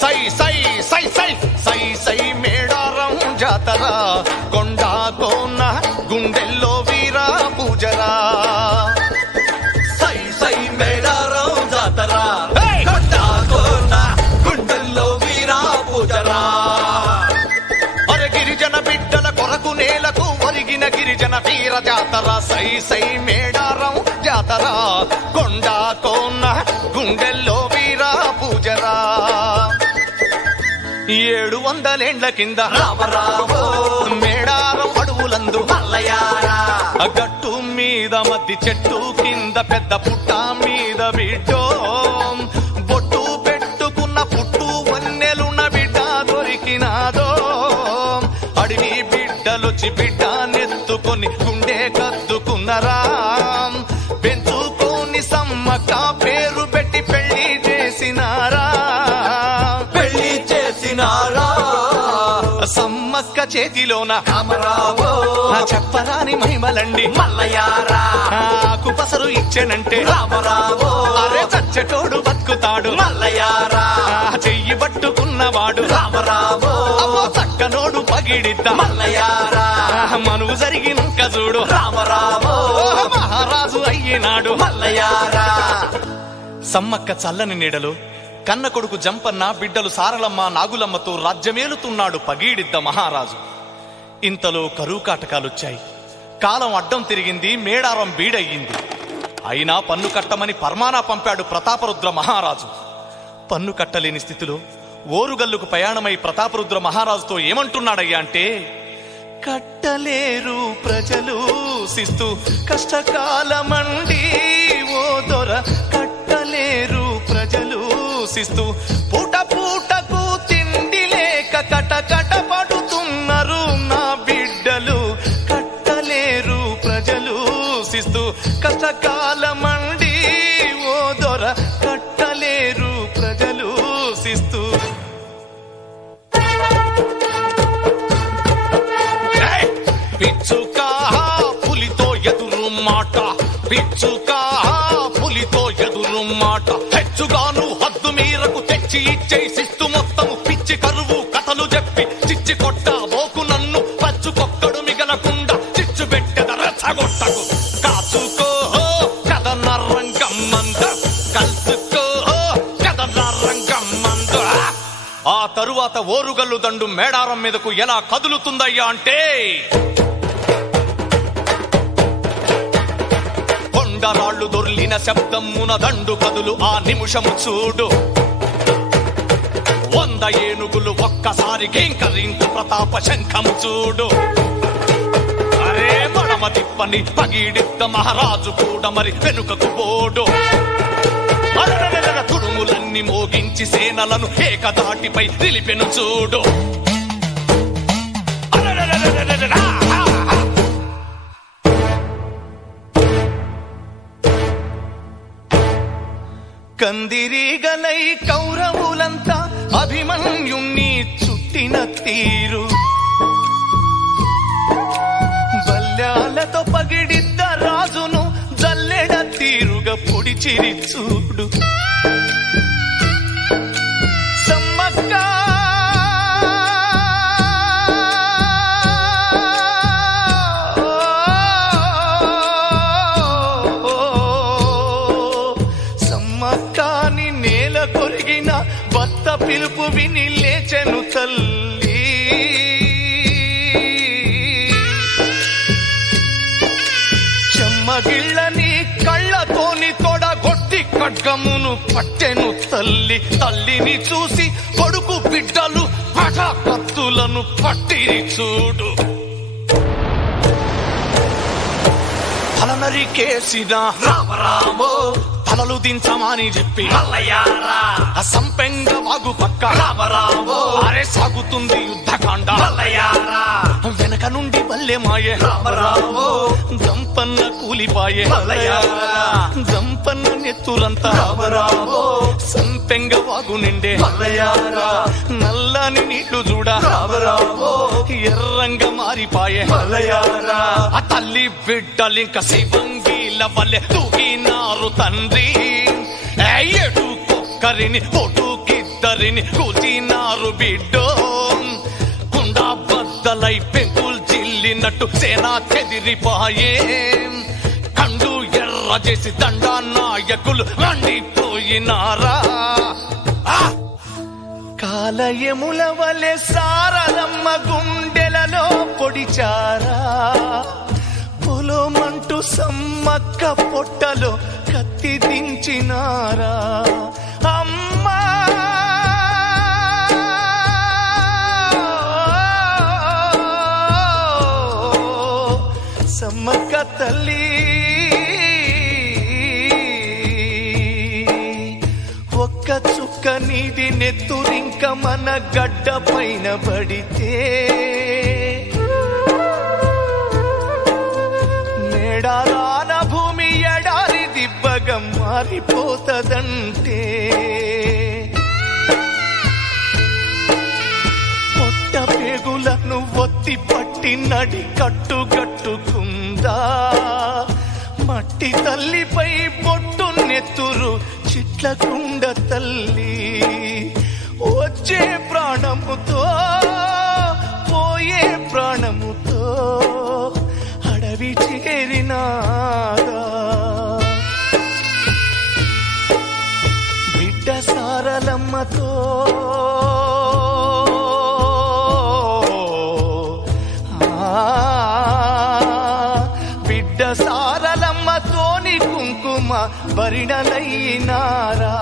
సై సై సై సై సై సై మేడారం జాతర కొండా కోన గుండెల్లో వీరా పూజరా సై సై మేడారం జాతర కొండా కోన గుండెల్లో వీరా పూజరా అరే గిరిజన బిడ్డల కొరకు నేలకు ఒరిగిన గిరిజన వీర జాతర సై సై మేడారం జాతర కొండా కోన గుండెల్లో వీరా పూజరా 700 కింద రామరామో మేడారం అడవులందు మల్లయారా గట్టు మీద మధ్య చెట్టు కింద పెద్ద పుట్ట మీద బిడ్డో బొట్టు పెట్టుకున్న పుట్టు వన్నెలున్న బిడ్డ దొరికినాదో అడవి బిడ్డలొచ్చి బిడ్డ నెత్తుకొని గుండె కద్దుకున్నరా పెంచుకొని సమ్మక్క పేరు పెట్టి పెళ్లి చేసినారా సమ్మక్క చేతిలోన రామరామో చెప్పరాని మహిమలండి మల్లయారా ఆకు పసరు ఇచ్చెనంటే రామరామో అరే చచ్చటోడు బతుకుతాడు మల్లయారా చెయ్యి పట్టుకున్నవాడు రామరామో అమ్మో చక్కనోడు పగిడిద్ద మల్లయారా మనువు జరిగినంక చూడు రామరామో మహారాజు అయ్యినాడు మల్లయారా సమ్మక్క చల్లని నీడలు కన్న కొడుకు జంపన్న బిడ్డలు సారలమ్మ నాగులమ్మతో రాజ్యమేలుతున్నాడు పగీడిద్ద మహారాజు. ఇంతలో కరువు కాటకాలొచ్చాయి. కాలం అడ్డం తిరిగింది. మేడారం బీడయ్యింది. అయినా పన్ను కట్టమని పర్మానా పంపాడు ప్రతాపరుద్ర మహారాజు. పన్ను కట్టలేని స్థితిలో ఓరుగల్లుకు ప్రయాణమై ప్రతాపరుద్ర మహారాజుతో ఏమంటున్నాడయ్యా అంటే, కట్టలేరు ప్రజలు శిస్తు కష్టకాలమండి ఓ దొర, కట్టలేరు ప్రజలు శిస్తు పూట పూటకు తిండి లేక కటకట పడుతున్నారు నా బిడ్డలు, కట్టలేరు ప్రజలు శిస్తు కష్టకాలమండి ఓ దొర, కట్టలేరు ప్రజలు శిస్తు. పిచ్చుక పులితో ఎదురు మాట, పిచ్చుక పులితో ఎదురు మాట, హెచ్చుగాను హద్దు మీరకు తెచ్చి ఇచ్చే శిస్తు మొత్తము పిచ్చి కరువు కథలు చెప్పి చిచ్చి కొట్ట బోకు నన్ను పచ్చుకొక్కడు మిగలకుండా చిచ్చు పెట్టెద రెచ్చగొట్టకు, కాచుకో కథన రంగమ్మంద కలుసుకో కథన రంగమ్మంద. ఆ తరువాత ఓరుగల్లు దండు మేడారం మీదకు ఎలా కదులుతుందయ్యా అంటే, కొండరాళ్లు దొర్లిన శబ్దమున దండు కదులు ఆ నిమిషము చూడు, 100 ఏనుగులు ఒక్కసారి కేంకరించు ప్రతాప శంఖము చూడు. అరే మడమ తిప్పని పగిడిద్ద మహారాజు కూడా మరి వెనుకకు పోడు. తుడుములన్నీ మోగించి సేనలను ఏకదాటిపై నిలిపెను చూడు. కందిరీగలై కౌరవులంతా అభిమన్యుణ్ణి చుట్టిన తీరు, బల్యాలతో పగిడిద్ద రాజును జల్లెడ తీరుగా పొడిచిరి చూడు. సమ్మక్క సమ్మక్కని నేల కొరిగిన భర్త పిలుపు విని లేచెను తల్లి. చెమ్మగిళ్ళని కళ్ళతోని తొడగొట్టి ఖడ్గమును పట్టెను తల్లి. తల్లిని చూసి కొడుకు బిడ్డలు పట కత్తులను పట్టిరి చూడు. తల నరికేసిన రామరామో తలలు దించమని చెప్పి మల్లయారా సంపెంగ వాగు పక్క రామరామో అరే సాగుతుంది యుద్ధకాండ. మల్లయారా వెనక నుండి వల్లే మాయే రామరామో జంపన్న కూలిపాయే మల్లయారా జంపన్న నెత్తులంతా రామరామో సంపెంగ వాగు నిండే మల్లయారా నల్లని నీళ్లు చూడ రామరామో ఎర్రంగా మారిపాయే మల్లయారా ఆ తల్లి బిడ్డలింక శివంగిల వల్లే తూగినారు తండ్రి. ఏటుకొక్కరిని పొటుకిద్ద ఒంటరిని కూచినారు బిడ్డో కుండా బద్దలై పెంకులు చిల్లినట్టు సేనా చెదిరిపాయే కండు ఎర్ర చేసి దండా నాయకులు మండిపోయినారా కాలయముల వలె సారలమ్మ గుండెలలో పొడిచారా పొలమంటూ సమ్మక్క పొట్టలో కత్తి దించినారా అమ్మా సమ్మక్క తల్లి ఒక్క చుక్క నీది నెత్తురింక మన గడ్డ పైన పడితే మేడారాన భూమి ఎడారి దిబ్బగా మారిపోతదంటే పొట్ట పేగులను ఒత్తి పట్టి నడి కట్టుకుందా మట్టి తల్లిపై పొట్టు నెత్తురు చిట్లకుండ తల్లి వచ్చే ప్రాణముతో పోయే ప్రాణముతో అడవి చేరినాదా బిడ్డ సారలమ్మతో బిడ్డ సారలమ్మతోని కుంకుమ భరిణలైనారా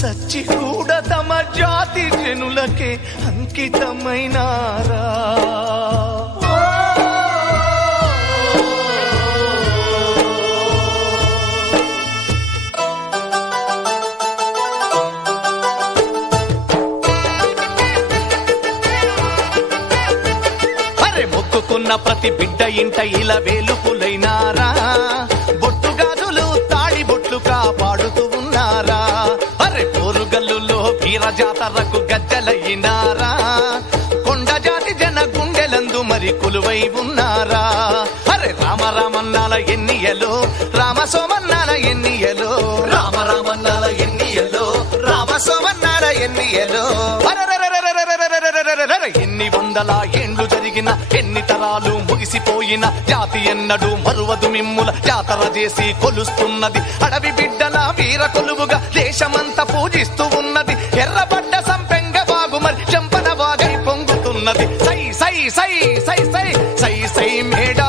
సచ్చి కూడా తమ జాతి జనులకే అంకితమైనారా మొక్కుకున్న ప్రతి బిడ్డ ఇంట ఇలా వేలుపులైనారా బొట్టు గాజులు తాళి బొట్లు కాపాడుతూ ఉన్నారా అరే పోరుగల్లులో వీర జాతరకు గజ్జలయ్యినారా కొండ జాతి జన గుండెలందు మరి కొలువై ఉన్నారా అరే రామ రామన్నాల ఎన్నియలో రామ సోమన్నాల ఎన్నియలో రామ రామన్నాల ఎన్నియలో రామ సోమన్నాల ఎన్నియలో ఎన్ని వందల ఏండ్లు జరిగిన ఎన్ని తరాలు ముగిసిపోయిన జాతి ఎన్నడూ మరువదు మిమ్ముల జాతర చేసి కొలుస్తున్నది అడవి బిడ్డల వీర కొలువుగా దేశమంతా పూజిస్తూ ఉన్నది ఎర్రబడ్డ సంపెంగ వాగు మరి చెంపన వాగై పొంగుతున్నది సై సై సై సై సై సై సై మేడ